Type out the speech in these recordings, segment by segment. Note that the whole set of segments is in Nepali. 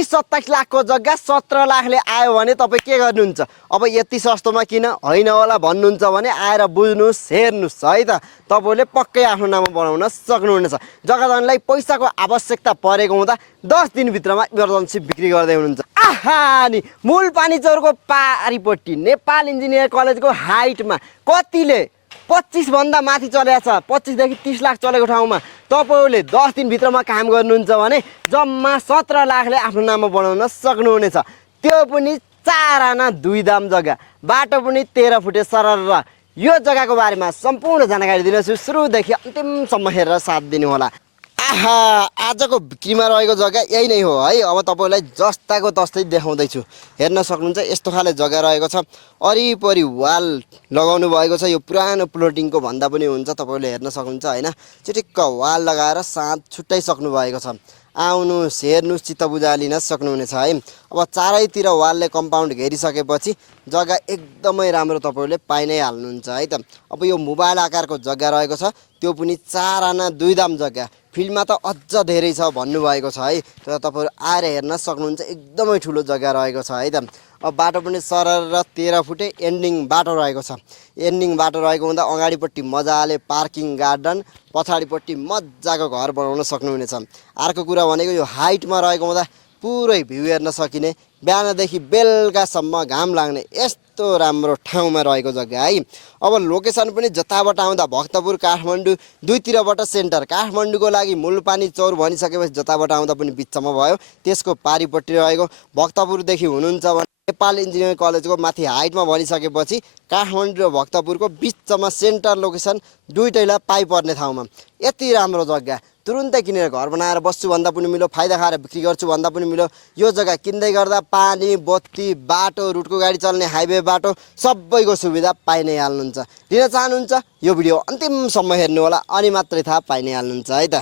25-27 लाखको जग्गा 17 लाखले आयो भने तपाईँ के गर्नुहुन्छ? अब यति सस्तोमा किन होइन होला भन्नुहुन्छ भने आएर बुझ्नुहोस्, हेर्नुहोस् है त। तपाईँले पक्कै आफ्नो नाममा बनाउन सक्नुहुनेछ। जग्गा धनीलाई पैसाको आवश्यकता परेको हुँदा 10 दिनभित्रमा इमर्जेन्सी बिक्री गर्दै हुनुहुन्छ। आहा नि मूलपानी चौरको पारिपट्टि नेपाल इन्जिनियर कलेजको हाइटमा कतिले 25 भन्दा माथि चलेको छ, 25 देखि 30 लाख चलेको ठाउँमा तपाईले 10 दिनभित्रमा काम गर्नुहुन्छ भने जम्मा 17 लाखले आफ्नो नाममा बनाउन सक्नुहुनेछ। त्यो पनि 4 आना 2 दाम जग्गा, बाटो पनि 13 फुटे सरर। यो जग्गाको बारेमा सम्पूर्ण जानकारी दिनेछु, सुरुदेखि अन्तिमसम्म हेरेर साथ दिनु होला। आहा आजको बिक्रीमा रहेको जग्गा यही नै हो है। अब तपाईलाई जस्ताको तस्तै देखाउँदैछु, हेर्न सक्नुहुन्छ। यस्तो खाले जग्गा रहेको छ, वरिपरि वाल लगाउनु भएको छ। यो पुरानो प्लोटिङको भन्दा पनि हुन्छ, तपाईले हेर्न सक्नुहुन्छ हैन। चिटिक्क वाल लगाएर साँध छुट्टाइसक्नु भएको छ। आउनुहोस्, हेर्नुहोस्, चित्त बुझा लिन सक्नुहुनेछ है। अब चारैतिर वालले कम्पाउन्ड घेरिसकेपछि जग्गा एकदमै राम्रो तपाईले पाइ नै हाल्नुहुन्छ है त। अब यो मोबाइल आकारको जग्गा रहेको छ, त्यो पनि 4 आना 2 दाम जग्गा। फिल्डमा त अझ धेरै छ भन्नुभएको छ है, तर तपाईँहरू आएर हेर्न सक्नुहुन्छ। एकदमै ठुलो जग्गा रहेको छ है त। अब बाटो पनि सरर 13 फुटे एन्डिङ बाटो रहेको छ। एन्डिङ बाटो रहेको हुँदा अगाडिपट्टि मजाले पार्किङ गार्डन, पछाडिपट्टि मजाको घर बनाउन सक्नुहुनेछ। अर्को कुरा भनेको यो हाइटमा रहेको हुँदा पुरै भ्यू हेर्न सकिने, बिहानदेखि बेलुकासम्म घाम लाग्ने यस्तो राम्रो ठाउँमा रहेको जग्गा है। अब लोकेसन पनि जताबाट आउँदा भक्तपुर काठमाडौँ दुईतिरबाट सेन्टर। काठमाडौँको लागि मूलपानी चौर भनिसकेपछि जताबाट आउँदा पनि बिचमा भयो। त्यसको पारिपट्टि रहेको भक्तपुरदेखि हुनुहुन्छ भने नेपाल इन्जिनियरिङ कलेजको माथि हाइटमा भनिसकेपछि काठमाडौँ र भक्तपुरको बिचमा सेन्टर लोकेसन दुईटैलाई पाइपर्ने ठाउँमा यति राम्रो जग्गा। तुरुन्तै किनेर घर बनाएर बस्छु भन्दा पनि मिलो, फाइदा खाएर बिक्री गर्छु भन्दा पनि मिलो। यो जग्गा किन्दै गर्दा पानी, बत्ती, बाटो, रुटको गाडी चल्ने हाइवे बाटो सबैको सुविधा पाइ नै हाल्नुहुन्छ। लिन चाहनुहुन्छ यो भिडियो अन्तिमसम्म हेर्नु होला, अनि मात्रै थाहा पाइ नै हाल्नुहुन्छ है त।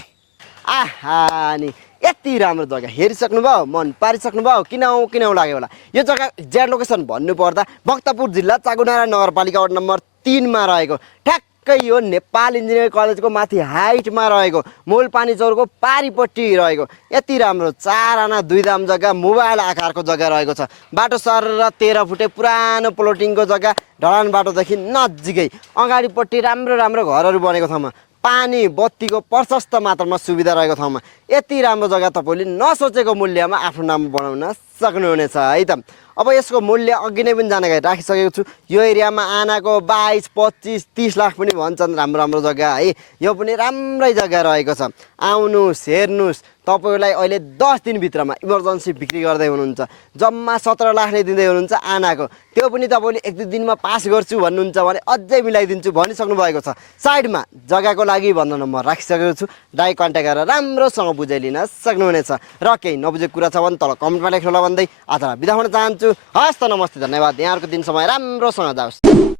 आहा नि यति राम्रो जग्गा हेरिसक्नु भयो, मन पारिसक्नु भयो, किन लाग्यो होला। यो जग्गा एक्ज्याक्ट लोकेसन भन्नुपर्दा भक्तपुर जिल्ला चाकुनारा नगरपालिका वार्ड नम्बर 3 मा रहेको, ठ्याक्कै यो नेपाल इन्जिनियरिङ कलेजको माथि हाइटमा रहेको, मूलपानी चौरको पारिपट्टि रहेको यति राम्रो 4 आना 2 दाम जग्गा, मोबाइल आकारको जग्गा रहेको छ। बाटो सरर 13 फुटे पुरानो प्लोटिङको जग्गा, ढलान बाटोदेखि नजिकै अगाडिपट्टि राम्रो घरहरू बनेको ठाउँमा, पानी बत्तीको प्रशस्त मात्रामा सुविधा रहेको ठाउँमा यति राम्रो जग्गा तपाईँले नसोचेको मूल्यमा आफ्नो नाम बनाउन सक्नुहुनेछ है त। अब यसको मूल्य अघि नै पनि जानकारी राखिसकेको छु। यो एरियामा आनाको 22, 25, 30 लाख पनि भन्छन्। राम्रो जग्गा है, यो पनि राम्रै जग्गा रहेको छ। आउनुहोस्, हेर्नुहोस्। तपाईलाई अहिले 10 दिनभित्रमा इमर्जेन्सी बिक्री गर्दै हुनुहुन्छ। जम्मा 17 लाखले दिँदै हुनुहुन्छ आनाको। त्यो पनि तपाईँले 1-2 दिनमा पास गर्छु भन्नुहुन्छ भने अझै मिलाइदिन्छु भनिसक्नु भएको छ। साइडमा जग्गाको लागि भन्दा नम्बर राखिसकेको छु, डाइरेक्ट कन्ट्याक्ट गरेर राम्रोसँग बुझाइ लिन सक्नुहुनेछ। र केही नबुझेको कुरा छ भने तल कमेन्टमा लेख्नु होला भन्दै आज बिदा हुन चाहन्छु। हस् त, नमस्ते, धन्यवाद। यहाँहरूको दिन समय राम्रोसँग जाओस्।